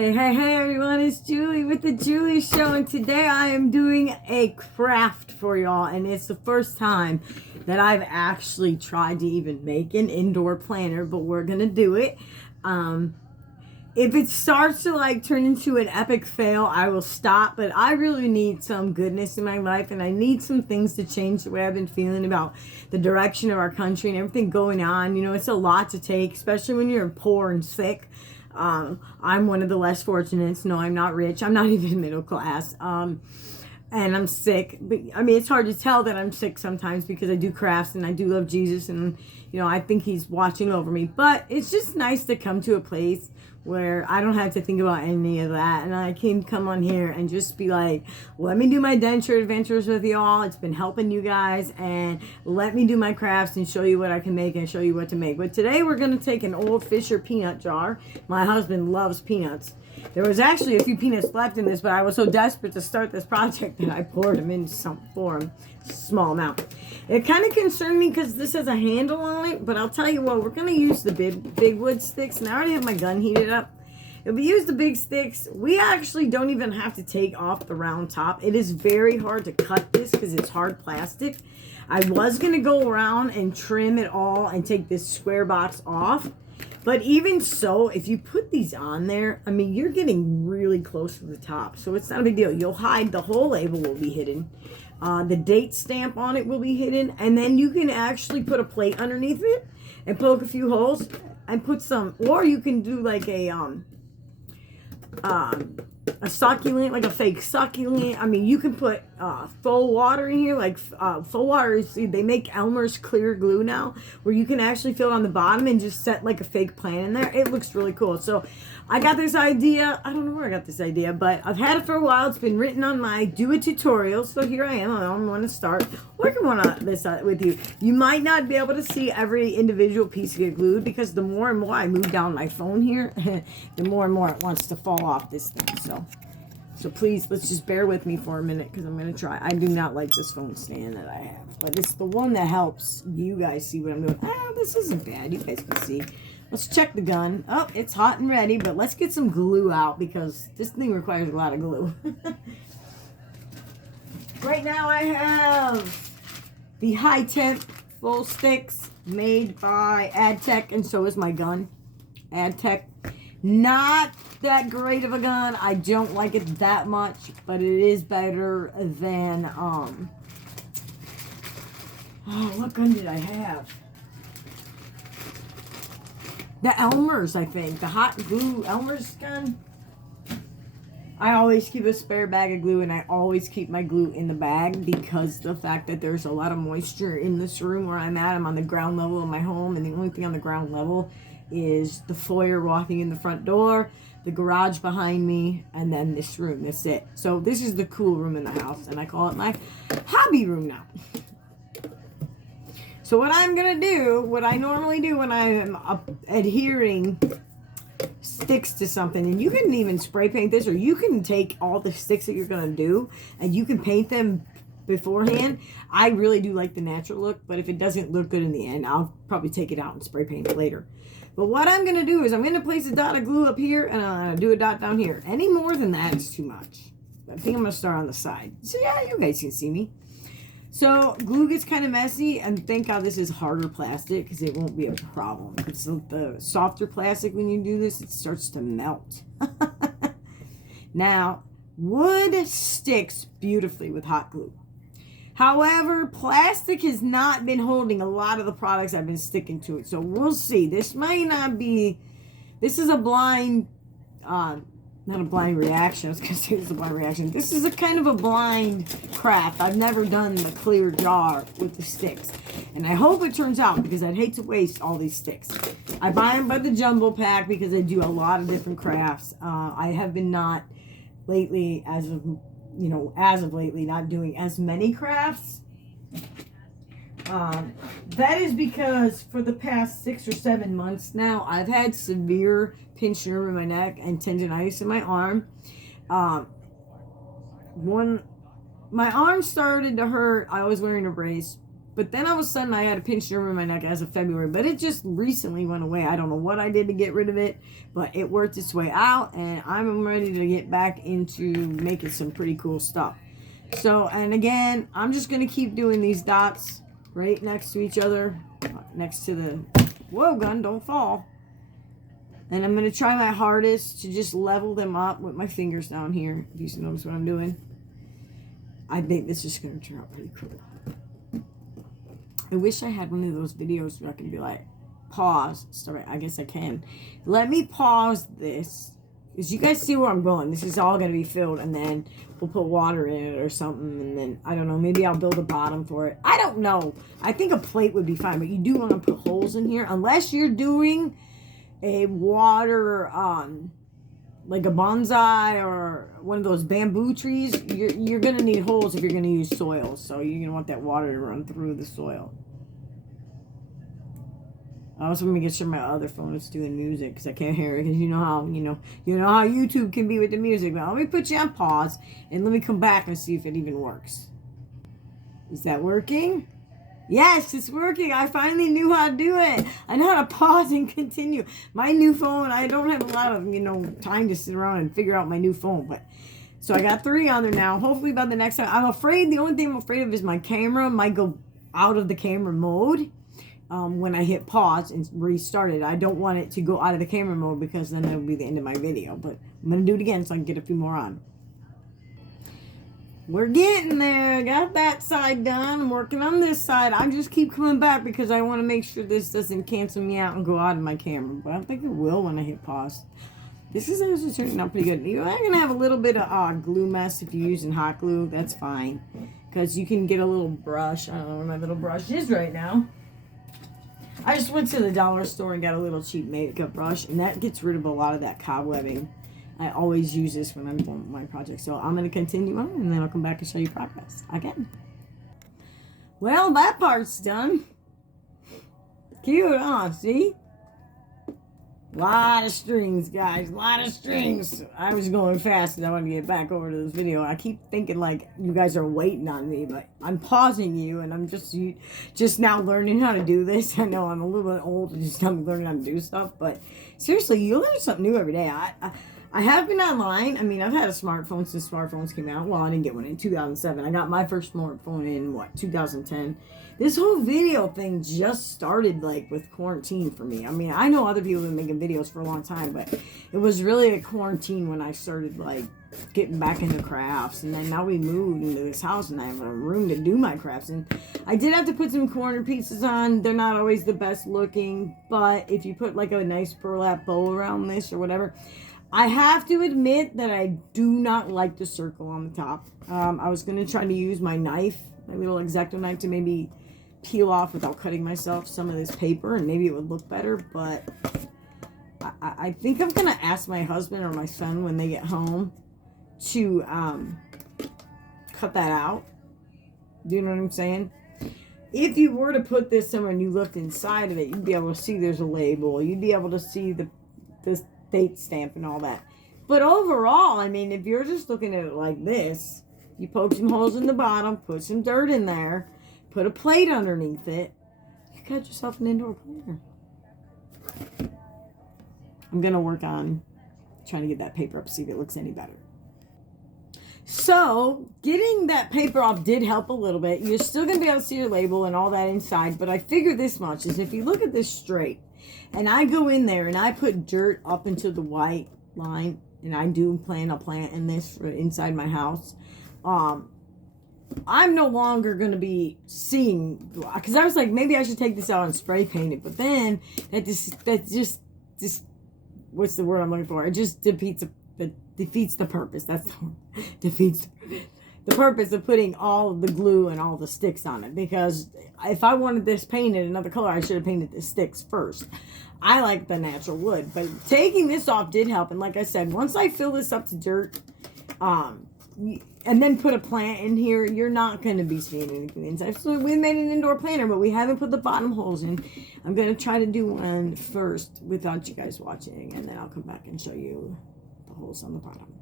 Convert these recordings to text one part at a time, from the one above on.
Hey everyone, it's Julie with the Julie Show, and today I am doing a craft for y'all, and it's the first time that I've actually tried to even make an indoor planner, but we're gonna do it. If it starts to like turn into an epic fail, I will stop, but I really need some goodness in my life, and I need some things to change the way I've been feeling about the direction of our country and everything going on. You know, it's a lot to take, especially when you're poor and sick. I'm one of the less fortunates. No, I'm not rich. I'm not even middle class. And I'm sick. But I mean, it's hard to tell that I'm sick sometimes because I do crafts and I do love Jesus, and I think he's watching over me. But it's just nice to come to a place where I don't have to think about any of that, and I can come on here and just be like, let me do my denture adventures with y'all. It's been helping you guys, and let me do my crafts and show you what I can make and show you what to make. But today we're going to take an old Fisher peanut jar. My husband loves peanuts. There was actually a few peanuts left in this, but I was so desperate to start this project that I poured them into some form, small amount. It kind of concerned me because this has a handle on it, but I'll tell you what, we're going to use the big wood sticks, and I already have my gun heated up. If we use the big sticks, we actually don't even have to take off the round top. It is very hard to cut this because it's hard plastic. I was going to go around and trim it all and take this square box off. But even so, if you put these on there, I mean, you're getting really close to the top. So it's not a big deal. You'll hide, the whole label will be hidden. The date stamp on it will be hidden. And then you can actually put a plate underneath it and poke a few holes and put some, or you can do like a succulent, like a fake succulent. I mean, you can put faux water in here, like faux water. See, they make Elmer's clear glue now, where you can actually fill it on the bottom and just set like a fake plant in there. It looks really cool. So I got this idea. I don't know where I got this idea, but I've had it for a while. It's been written on my do it tutorial. So here I am. I'm going to start working on this with you. You might not be able to see every individual piece get glued because the more and more I move down my phone here, the more and more it wants to fall off this thing. So please, let's just bear with me for a minute because I'm going to try. I do not like this phone stand that I have, but it's the one that helps you guys see what I'm doing. This isn't bad. You guys can see. Let's check the gun. Oh, it's hot and ready, but let's get some glue out because this thing requires a lot of glue. Right now I have the high temp full sticks made by AdTech, and so is my gun. AdTech. Not that great of a gun. I don't like it that much, but it is better than what gun did I have? The Elmer's, I think. The hot glue Elmer's gun. I always keep a spare bag of glue, and I always keep my glue in the bag because the fact that there's a lot of moisture in this room where I'm at. I'm on the ground level of my home, and the only thing on the ground level is the foyer walking in the front door, the garage behind me, and then this room. That's it. So this is the cool room in the house, and I call it my hobby room now. So what I'm going to do, what I normally do when I am adhering sticks to something, and you can even spray paint this, or you can take all the sticks that you're going to do, and you can paint them beforehand. I really do like the natural look, but if it doesn't look good in the end, I'll probably take it out and spray paint it later. But what I'm going to do is I'm going to place a dot of glue up here, and I'm going to do a dot down here. Any more than that is too much. I think I'm going to start on the side. So yeah, you guys can see me. So glue gets kind of messy, and thank God this is harder plastic because it won't be a problem. Because the softer plastic, when you do this, it starts to melt. Now, wood sticks beautifully with hot glue. However, plastic has not been holding a lot of the products I've been sticking to it. So we'll see. This might not be, this is a blind, not a blind reaction. I was going to say this is a blind reaction. This is a kind of a blind craft. I've never done the clear jar with the sticks. And I hope it turns out because I'd hate to waste all these sticks. I buy them by the jumbo pack because I do a lot of different crafts. I have been not lately, as of lately, not doing as many crafts. That is because for the past 6 or 7 months now, I've had severe pinched nerve in my neck and tendonitis in my arm. When my arm started to hurt, I was wearing a brace, but then all of a sudden I had a pinched nerve in my neck as of February, but it just recently went away. I don't know what I did to get rid of it, but it worked its way out, and I'm ready to get back into making some pretty cool stuff. So, and again, I'm just going to keep doing these dots right next to each other, next to the, whoa, gun, don't fall. And I'm going to try my hardest to just level them up with my fingers down here. If you notice what I'm doing. I think this is going to turn out pretty cool. I wish I had one of those videos where I can be like, pause. Sorry, I guess I can. Let me pause this. Because you guys see where I'm going. This is all going to be filled, and then we'll put water in it or something, and then, I don't know, maybe I'll build a bottom for it. I don't know. I think a plate would be fine, but you do want to put holes in here. Unless you're doing a water, like a bonsai or one of those bamboo trees, you're going to need holes if you're going to use soil. So you're going to want that water to run through the soil. I also want to make sure my other phone is doing music because I can't hear it, because you know how YouTube can be with the music. But let me put you on pause and let me come back and see if it even works. Is that working? Yes, it's working. I finally knew how to do it. I know how to pause and continue. My new phone, I don't have a lot of, time to sit around and figure out my new phone. But so I got 3 on there now. Hopefully by the next time. The only thing I'm afraid of is my camera might go out of the camera mode. When I hit pause and restart it. I don't want it to go out of the camera mode because then that'll be the end of my video. But I'm going to do it again so I can get a few more on. We're getting there. Got that side done. I'm working on this side. I just keep coming back because I want to make sure this doesn't cancel me out and go out of my camera. But I think it will when I hit pause. This is actually turning out pretty good. You're going to have a little bit of glue mess if you're using hot glue. That's fine. Because you can get a little brush. I don't know where my little brush is right now. I just went to the dollar store and got a little cheap makeup brush, and that gets rid of a lot of that cobwebbing. I always use this when I'm doing my project. So I'm going to continue on, and then I'll come back and show you progress again. Well, that part's done. Cute, huh? See? Lot of strings, guys. Lot of strings. I was going fast and I want to get back over to this video. I keep thinking like you guys are waiting on me, but I'm pausing you, and I'm just now learning how to do this. I know I'm a little bit old and just I'm learning how to do stuff, but seriously, you learn something new every day. I have been online. I mean, I've had a smartphone since smartphones came out. Well, I didn't get one in 2007. I got my first smartphone in, 2010. This whole video thing just started, with quarantine for me. I mean, I know other people have been making videos for a long time, but it was really a quarantine when I started, getting back into crafts. And then now we moved into this house, and I have a room to do my crafts. And I did have to put some corner pieces on. They're not always the best looking, but if you put, a nice burlap bow around this or whatever... I have to admit that I do not like the circle on the top. I was going to try to use my knife, my little X-Acto knife, to maybe peel off without cutting myself some of this paper, and maybe it would look better, but I think I'm going to ask my husband or my son when they get home to cut that out. Do you know what I'm saying? If you were to put this somewhere and you looked inside of it, you'd be able to see there's a label. You'd be able to see the date stamp and all that. But overall, I mean, if you're just looking at it like this, you poke some holes in the bottom, put some dirt in there, put a plate underneath it, you got yourself an indoor planter. I'm going to work on trying to get that paper up, see if it looks any better. So, getting that paper off did help a little bit. You're still going to be able to see your label and all that inside, but I figured this much, is if you look at this straight, and I go in there and I put dirt up into the white line, and I do plan a plant in this for inside my house, I'm no longer going to be seeing, because I was like, maybe I should take this out and spray paint it, but then that just what's the word I'm looking for? It just defeats the purpose. That's the word. Defeats the purpose of putting all the glue and all the sticks on it, because if I wanted this painted another color, I should have painted the sticks first. I like the natural wood, but taking this off did help. And like I said, once I fill this up to dirt, and then put a plant in here, you're not going to be seeing anything inside. So we made an indoor planter, but we haven't put the bottom holes in. I'm going to try to do one first without you guys watching, and then I'll come back and show you the holes on the bottom.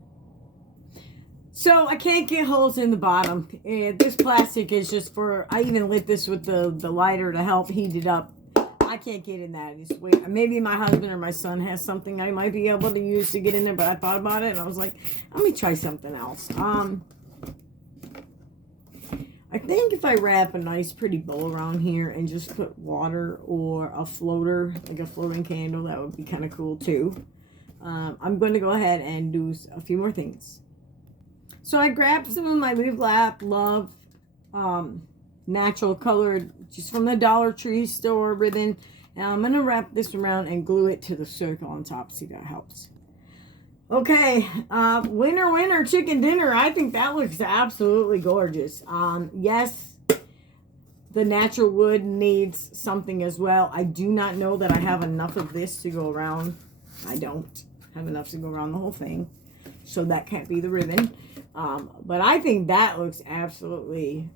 So I can't get holes in the bottom. This plastic is just for, I even lit this with the lighter to help heat it up. I can't get in that. It's weird. Maybe my husband or my son has something I might be able to use to get in there, but I thought about it and I was like, let me try something else. I think if I wrap a nice pretty bowl around here and just put water or a floater, like a floating candle, that would be kind of cool too. I'm going to go ahead and do a few more things. So I grabbed some of my Live Laugh Love natural colored, just from the Dollar Tree store ribbon. Now I'm going to wrap this around and glue it to the circle on top. See if that helps. Okay, winner chicken dinner. I think that looks absolutely gorgeous. Yes, the natural wood needs something as well. I do not know that I have enough of this to go around. I don't have enough to go around the whole thing, so that can't be the ribbon. But I think that looks absolutely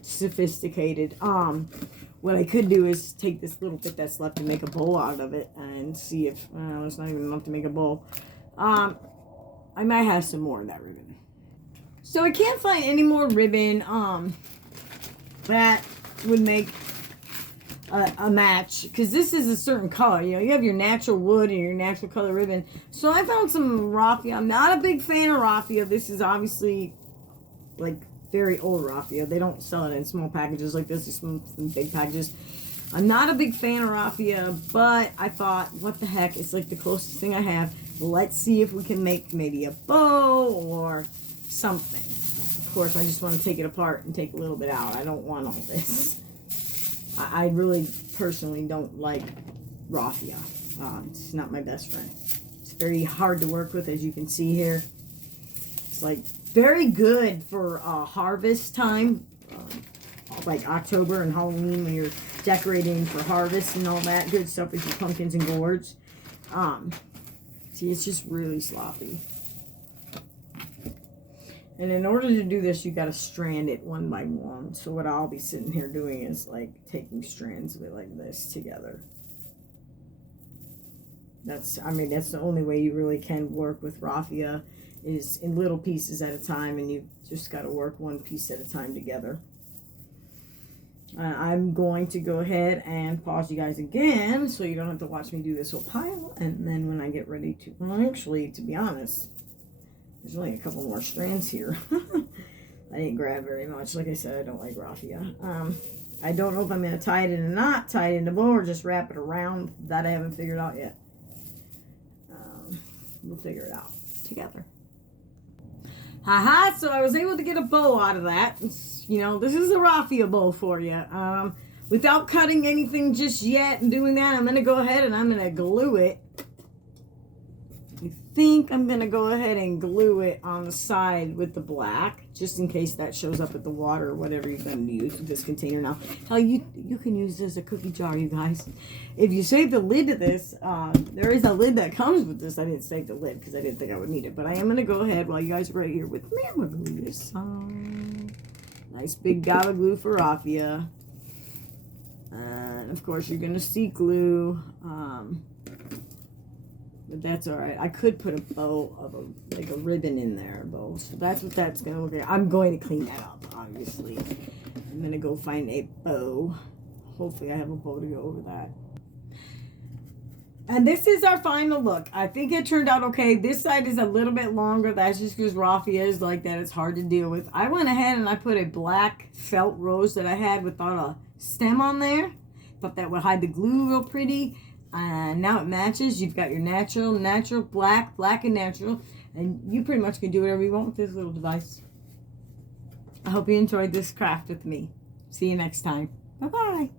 sophisticated. What I could do is take this little bit that's left and make a bowl out of it and see if, there's not even enough to make a bowl. I might have some more of that ribbon. So I can't find any more ribbon, that would make a match, because this is a certain color. You know, you have your natural wood and your natural color ribbon. So I found some raffia. I'm not a big fan of raffia. This is obviously like very old raffia. They don't sell it in small packages like this. It's in big packages. I'm not a big fan of raffia, but I thought, what the heck? It's like the closest thing I have. Let's see if we can make maybe a bow or something. Of course, I just want to take it apart and take a little bit out. I don't want all this. I really personally don't like raffia. It's not my best friend. It's very hard to work with, as you can see here. It's like very good for harvest time, like October and Halloween, when you're decorating for harvest and all that good stuff with your pumpkins and gourds. See, it's just really sloppy. And in order to do this, you got to strand it one by one. So what I'll be sitting here doing is like taking strands of it like this together. That's the only way you really can work with raffia, is in little pieces at a time, and you just got to work one piece at a time together. I'm going to go ahead and pause you guys again so you don't have to watch me do this whole pile. And then when I get ready to, well, actually, to be honest, there's only a couple more strands here. I didn't grab very much. Like I said, I don't like raffia. I don't know if I'm going to tie it in a knot, tie it in a bow, or just wrap it around. That I haven't figured out yet. We'll figure it out together. Haha, so I was able to get a bow out of that. You know, this is a raffia bow for you. Without cutting anything just yet and doing that, I'm going to go ahead and I'm going to glue it. I think I'm going to go ahead and glue it on the side with the black, just in case that shows up at the water or whatever you're going to use with this container now. Hell, you can use this as a cookie jar, you guys. If you save the lid to this, there is a lid that comes with this. I didn't save the lid because I didn't think I would need it. But I am going to go ahead while you guys are right here with me. I'm going to glue this on. Nice big gob of glue for raffia. And of course you're going to see glue. But that's alright. I could put a bow of a ribbon in there, a bow. So that's what that's going to look like. I'm going to clean that up, obviously. I'm going to go find a bow. Hopefully I have a bow to go over that. And this is our final look. I think it turned out okay. This side is a little bit longer. That's just because raffia is like that. It's hard to deal with. I went ahead and I put a black felt rose that I had without a stem on there. Thought that would hide the glue real pretty. And now it matches. You've got your natural, black and natural. And you pretty much can do whatever you want with this little device. I hope you enjoyed this craft with me. See you next time. Bye-bye.